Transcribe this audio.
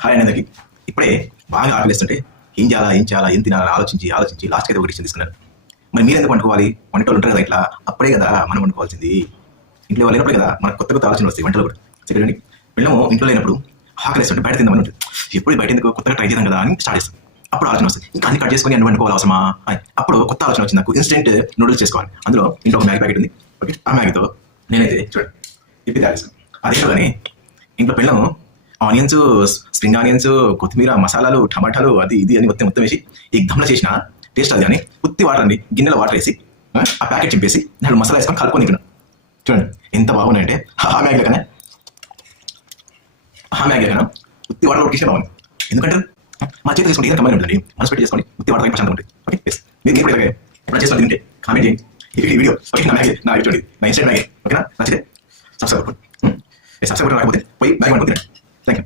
Hi అండి అందరికి. ఇప్పుడే బాగా ఆకలిస్తుంటే ఏం చేయాలా ఏం చేయాలా ఏం తినాలని ఆలోచించి లాస్ట్కి అయితే ఒక డిసిషన్ తీసుకున్నారు. మరి మీరు ఎందుకు వండుకోవాలి? వంటలు ఉంటారు కదా ఇట్లా, అప్పుడే కదా మనం వండుకోవాల్సింది. ఇంట్లో వాళ్ళు లేనప్పుడే కదా మనకు కొత్త కొత్త ఆలోచనలు వస్తాయి వంటలు కూడా. చెప్పండి, పిల్లము ఇంట్లో లేనప్పుడు ఆకలిస్తుంటే బయట తిందామని ఉంటుంది. ఎప్పుడు బయట ఎందుకు కొత్తగా ట్రై చేద్దాం కదా అని స్టార్ట్ చేస్తాం. అప్పుడు ఆలోచన వస్తుంది, ఇంకా అన్ని కట్ చేసుకొని అన్ని వండుకోవాలి అవసరమా అని. అప్పుడు కొత్త ఆలోచన వచ్చింది నాకు, ఇన్స్టెంట్ నూడిల్స్ చేసుకోవాలి. అందులో ఇంట్లో ఒక మ్యాగీ ప్యాకెట్ ఉంది. ఓకే, ఆ మ్యాగీతో నేనైతే చూడండి ఇప్పి తయారు చేస్తాను. అదేంటో కానీ ఇంట్లో పిల్లము ఆనియన్స్, స్ప్రింగ్ ఆనియన్స్, కొత్తిమీర, మసాలాలు, టమాటాలు, అది ఇది అని మొత్తం వేసి ఎగ్దమ్లో చేసిన టేస్ట్ అది. కానీ ఉత్తి వాటర్ అండి, గిన్నెలో వాటర్ వేసి ఆ ప్యాకెట్ చింపేసి దాంట్లో మసాలా వేసుకొని కలుపుకొని తిన్నాను. చూడండి ఎంత బాగున్నాయంటే ఆ మ్యాగీ కన్నా ఉత్తి వాటర్ ఉడికిస్తే బాగుంది. ఎందుకంటే మా చేతి తీసుకుంటే ఏదైనా కమ్మని ఉంటుందండి, మనసు పెట్టి చేసుకోండి. ఉత్తి వాటర్ ప్రశాంతం ఉంటుంది. ఓకే, మీరు కూడా ఇలాగే ఎప్పుడైనా చేసుకొని తింటే కామెంట్ చేయండి. ఈ వీడియో ఓకే, నా చూడండి, నా ఇన్స్టెంట్ మ్యాగీ ఓకేనా, నచ్చితే సబ్స్క్రైబ్ రాకపోతే పోయి మ్యాగీ వండుకుంటున్నాను. Thank you.